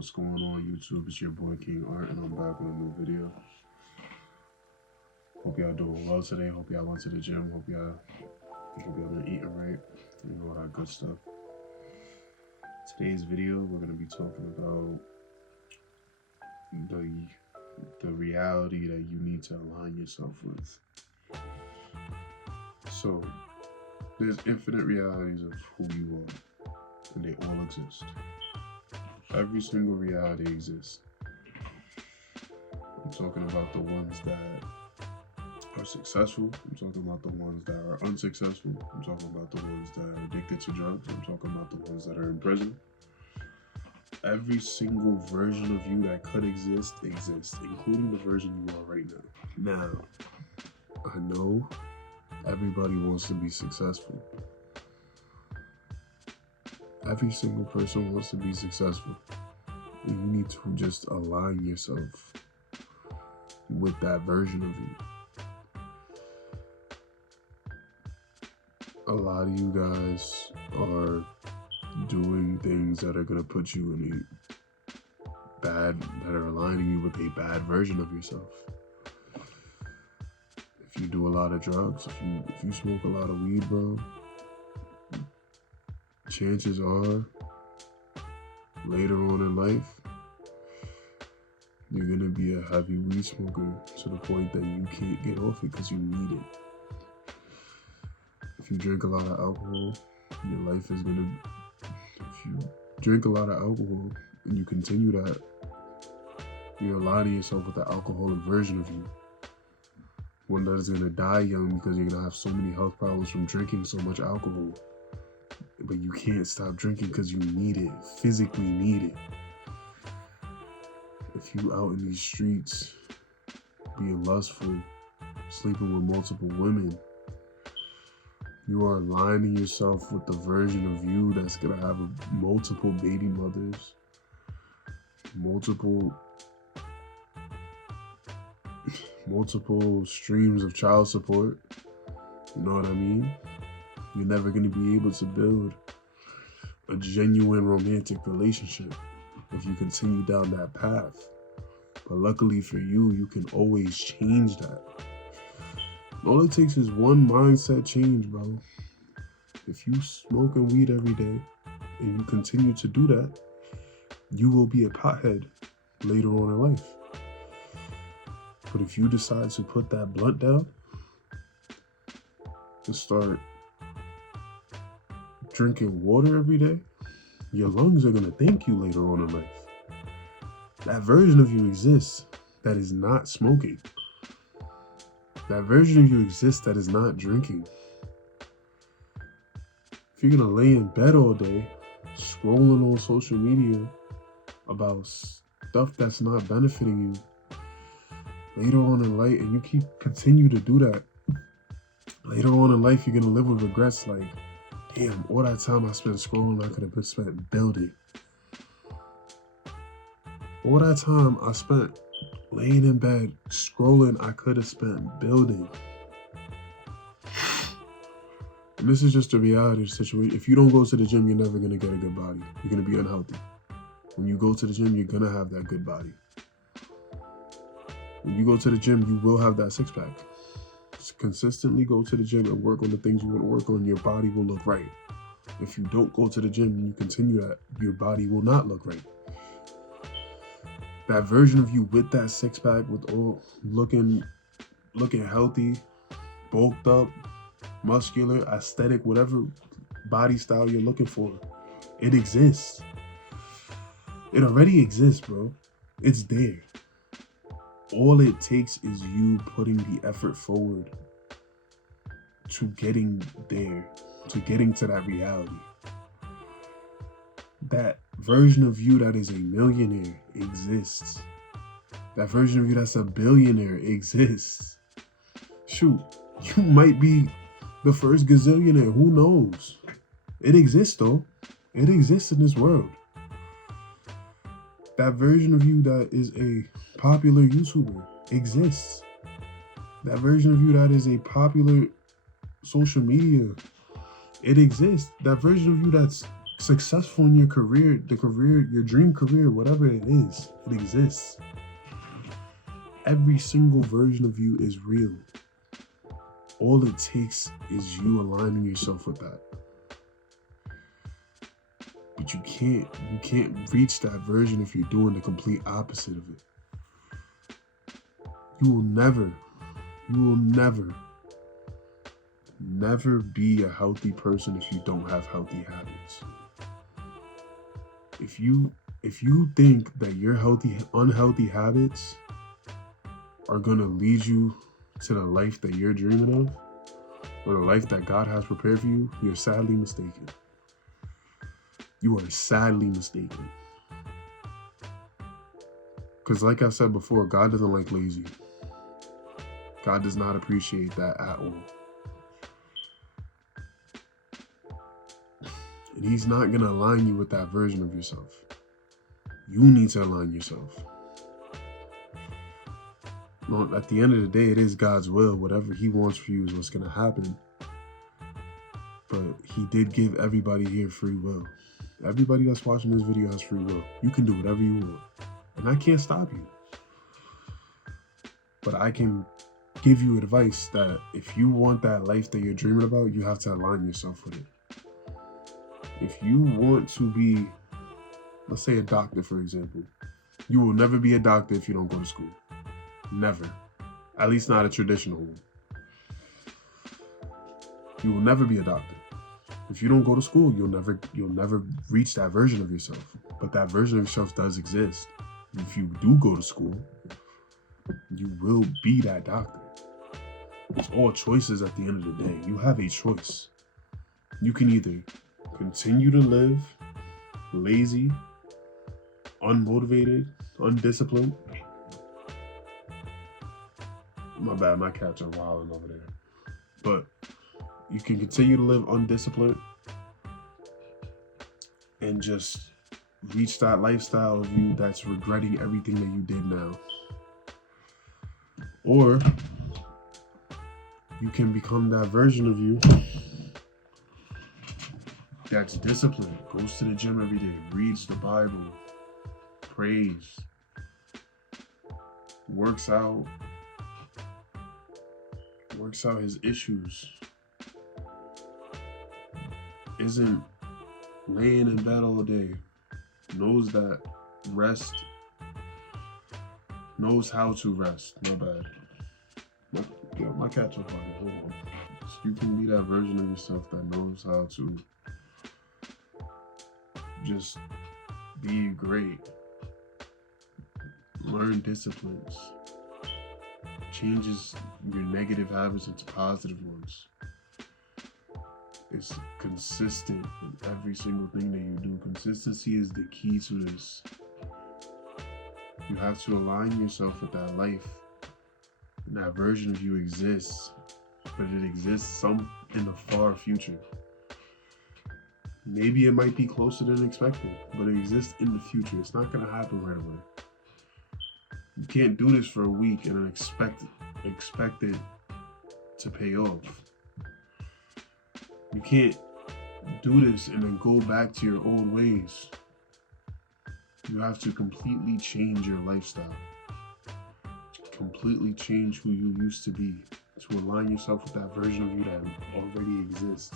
What's going on, YouTube? It's your boy King Art, and I'm back with a new video. Hope y'all doing well today. Hope y'all went to the gym. Hope y'all been eating right. All that good stuff. Today's video, we're gonna be talking about the reality that you need to align yourself with. So, there's infinite realities of who you are, and they all exist. Every single reality exists. I'm talking about the ones that are successful. I'm talking about the ones that are unsuccessful. I'm talking about the ones that are addicted to drugs. I'm talking about the ones that are in prison. Every single version of you that could exist exists, including the version you are right now. Now, I know everybody wants to be successful. Every single person wants to be successful. And you need to just align yourself with that version of you. A lot of you guys are doing things that are going to put you in that are aligning you with a bad version of yourself. If you do a lot of drugs, if you smoke a lot of weed, bro, chances are, later on in life, you're gonna be a heavy weed smoker to the point that you can't get off it because you need it. If you drink a lot of alcohol, your life is gonna, if you drink a lot of alcohol and you continue that, you're aligning yourself with the alcoholic version of you. One that is gonna die young because you're gonna have so many health problems from drinking so much alcohol. But you can't stop drinking because you need it, physically need it. If you out in these streets being lustful, sleeping with multiple women, you are aligning yourself with the version of you that's gonna have multiple baby mothers, multiple streams of child support. You know what I mean? You're never going to be able to build a genuine romantic relationship if you continue down that path. But luckily for you, you can always change that. All it takes is one mindset change, bro. If you smoking weed every day and you continue to do that, you will be a pothead later on in life. But if you decide to put that blunt down and start drinking water every day, your lungs are gonna thank you later on in life. That version of you exists that is not smoking. That version of you exists that is not drinking. If you're gonna lay in bed all day, scrolling on social media about stuff that's not benefiting you, later on in life, and you continue to do that, later on in life, you're gonna live with regrets like, damn, all that time I spent scrolling, I could have been spent building. All that time I spent laying in bed scrolling, I could have spent building. And this is just a reality situation. If you don't go to the gym, you're never going to get a good body. You're going to be unhealthy. When you go to the gym, you're going to have that good body. When you go to the gym, you will have that six-pack. Consistently go to the gym and work on the things you want to work on, your body will look right. If you don't go to the gym and you continue that, your body will not look right. That version of you with that six-pack, with all looking healthy, bulked up, muscular, aesthetic, whatever body style you're looking for, it exists. It already exists, bro. It's there. All it takes is you putting the effort forward to getting there, to getting to that reality. That version of you that is a millionaire exists. That version of you that's a billionaire exists. Shoot, you might be the first gazillionaire. Who knows? It exists, though. It exists in this world. That version of you that is a popular YouTuber exists. That version of you that is a popular social media, it exists. That version of you that's successful in your career, your dream career, whatever it is, it exists. Every single version of you is real. All it takes is you aligning yourself with that. But you can't reach that version if you're doing the complete opposite of it. You will never be a healthy person if you don't have healthy habits. If you think that your unhealthy habits are gonna lead you to the life that you're dreaming of, or the life that God has prepared for you, you're sadly mistaken. You are sadly mistaken. Because like I said before, God doesn't like lazy. God does not appreciate that at all. And he's not going to align you with that version of yourself. You need to align yourself. Well, at the end of the day, it is God's will. Whatever he wants for you is what's going to happen. But he did give everybody here free will. Everybody that's watching this video has free will. You can do whatever you want. And I can't stop you. But I can give you advice that if you want that life that you're dreaming about, you have to align yourself with it. If you want to be, let's say, a doctor, for example, you will never be a doctor if you don't go to school. Never. At least not a traditional one. You will never be a doctor. If you don't go to school, you'll never reach that version of yourself. But that version of yourself does exist. If you do go to school, you will be that doctor. It's all choices at the end of the day. You have a choice. You can either continue to live lazy, unmotivated, undisciplined. My bad, my cats are wilding over there. But you can continue to live undisciplined and just reach that lifestyle of you that's regretting everything that you did now. Or you can become that version of you that's disciplined, goes to the gym every day, reads the Bible, prays, works out his issues, isn't laying in bed all day, knows that rest, knows how to rest. My bad. My cat's are funny. Hold on. You can be that version of yourself that knows how to just be great. Learn disciplines. Changes your negative habits into positive ones. It's consistent in every single thing that you do. Consistency is the key to this. You have to align yourself with that life. And that version of you exists, but it exists some in the far future. Maybe it might be closer than expected, but it exists in the future. It's not going to happen right away. You can't do this for a week and then expect it to pay off. You can't do this and then go back to your old ways. You have to completely change your lifestyle. Completely change who you used to be to align yourself with that version of you that already exists.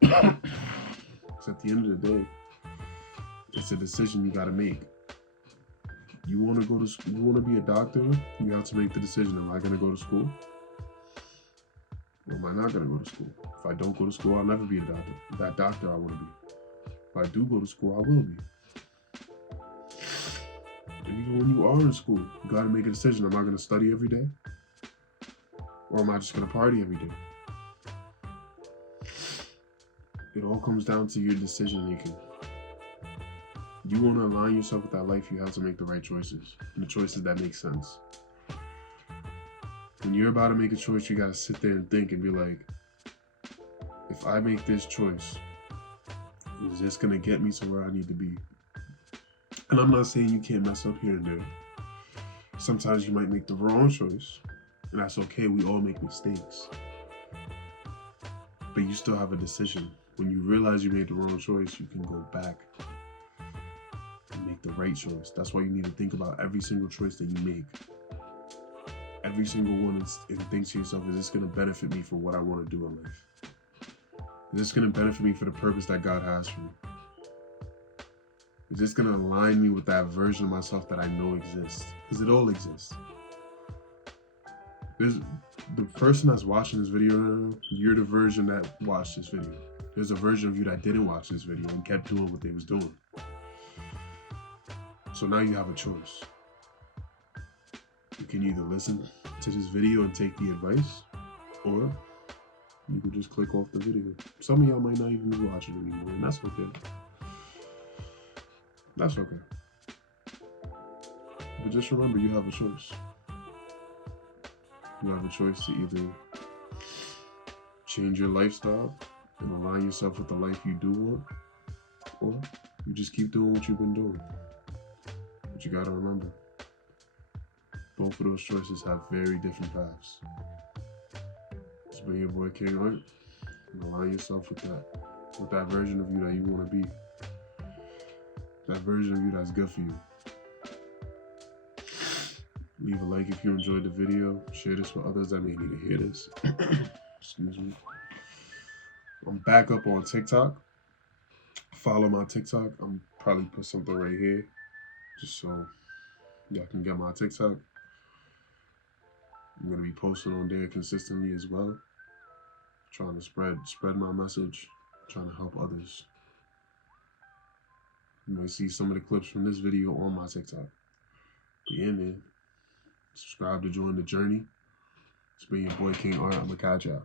Because at the end of the day, it's a decision you got to make. You want to go to school, you want to be a doctor, you have to make the decision. Am I going to go to school? Or am I not going to go to school? If I don't go to school, I'll never be a doctor. That doctor I want to be. If I do go to school, I will be. And even when you are in school, you got to make a decision. Am I going to study every day? Or am I just going to party every day? It all comes down to your decision making. You want to align yourself with that life, you have to make the right choices. And the choices that make sense. When you're about to make a choice, you got to sit there and think and be like, if I make this choice, is this going to get me to where I need to be? And I'm not saying you can't mess up here and there. Sometimes you might make the wrong choice, and that's okay. We all make mistakes. But you still have a decision. When you realize you made the wrong choice, you can go back and make the right choice. That's why you need to think about every single choice that you make. Every single one, and think to yourself, is this going to benefit me for what I want to do in life? Is this going to benefit me for the purpose that God has for me? Is this going to align me with that version of myself that I know exists? Because it all exists. There's the person that's watching this video now, you're the version that watched this video. There's a version of you that didn't watch this video and kept doing what they was doing. So now you have a choice. You can either listen to this video and take the advice, or you can just click off the video. Some of y'all might not even be watching anymore, and that's okay. That's okay. But just remember, you have a choice. You have a choice to either change your lifestyle and align yourself with the life you do want, or you just keep doing what you've been doing. But you gotta remember, both of those choices have very different paths. It's been your boy King Art, and align yourself with that version of you that you want to be. That version of you that's good for you. Leave a like if you enjoyed the video. Share this with others that may need to hear this. Excuse me. I'm back up on TikTok. Follow my TikTok. I'm probably put something right here, just so y'all can get my TikTok. I'm gonna be posting on there consistently as well. Trying to spread my message. Trying to help others. You might see some of the clips from this video on my TikTok. But yeah, man. Subscribe to join the journey. It's been your boy King Art. I'm gonna catch y'all.